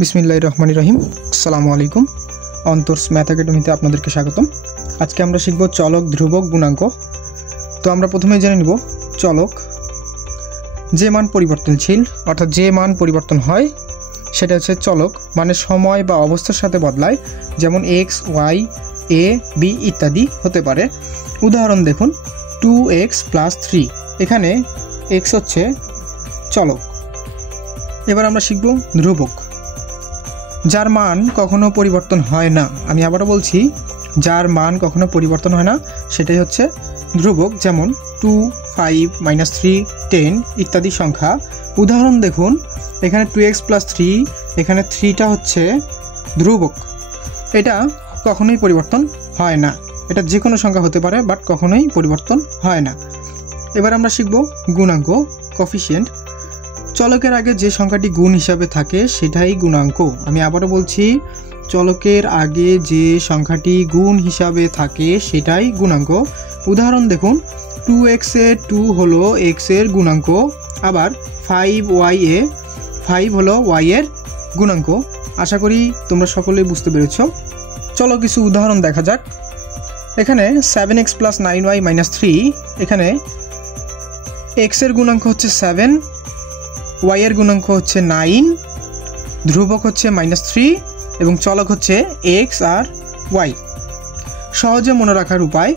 বিসমিল্লাহির রহমানির রহিম। আসসালামু আলাইকুম। অন্তর্স ম্যাথ একাডেমিতে আপনাদেরকে স্বাগতম। আজকে আমরা শিখব চলক, ধ্রুবক, গুণাঙ্ক। তো আমরা প্রথমেই জেনে নিব চলক। যে মান পরিবর্তনশীল অর্থাৎ যে মান পরিবর্তন হয় সেটা হচ্ছে চলক, মানে সময় বা অবস্থার সাথে বদলায়, যেমন এক্স, ওয়াই, এ, বি ইত্যাদি হতে পারে। উদাহরণ দেখুন 2x + 3। এখানে এক্স হচ্ছে চলক। এবার আমরা শিখব ধ্রুবক, যার মান কখনো পরিবর্তন হয় না। আমি আবারও বলছি, যার মান কখনো পরিবর্তন হয় না সেটাই হচ্ছে ধ্রুবক, যেমন 2, 5, -3, 10 ইত্যাদি সংখ্যা। উদাহরণ দেখুন, এখানে 2x + 3, এখানে 3টা হচ্ছে ধ্রুবক। এটা কখনোই পরিবর্তন হয় না। এটা যে কোনো সংখ্যা হতে পারে, বাট কখনোই পরিবর্তন হয় না। এবার আমরা শিখব গুণাঙ্ক, কোফিশিয়েন্ট। চলকের আগে যে সংখ্যাটি গুণ হিসাবে থাকে সেটাই গুণাঙ্ক। আমি আবারও বলছি, চলকের আগে যে সংখ্যাটি গুণ হিসাবে থাকে সেটাই গুণাঙ্ক। উদাহরণ দেখুন, 2x এর 2 হলো x এর গুণাঙ্ক, আবার 5y এ 5 হলো y এর গুণাঙ্ক। আশা করি তোমরা সকলেই বুঝতে পেরেছ। চলো কিছু উদাহরণ দেখা যাক। এখানে 7x + 9y - 3, এখানে x এর গুণাঙ্ক হচ্ছে 7, y এর গুণাঙ্ক হচ্ছে 9, ধ্রুবক হচ্ছে -3 এবং চলক হচ্ছে x আর y। সহজে মনে রাখার উপায়: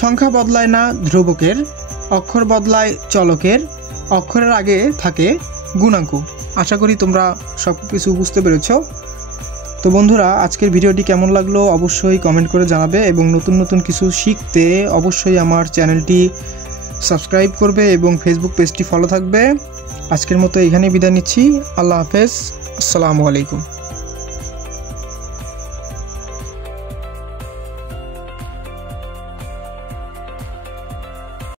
সংখ্যা বদলায় না ধ্রুবকের, অক্ষর বদলায় চলকের, অক্ষরের আগে থাকে গুণাঙ্ক। আশা করি তোমরা সব কিছু বুঝতে পেরেছ। তো বন্ধুরা, আজকের ভিডিওটি কেমন লাগলো অবশ্যই কমেন্ট করে জানাবে, এবং নতুন নতুন কিছু শিখতে অবশ্যই আমার চ্যানেলটি সাবস্ক্রাইব করবে এবং ফেসবুক পেজটি ফলো থাকবে। আজকের মতো এখানেই বিদায় নিচ্ছি। আল্লাহ হাফেজ। আসসালামু আলাইকুম।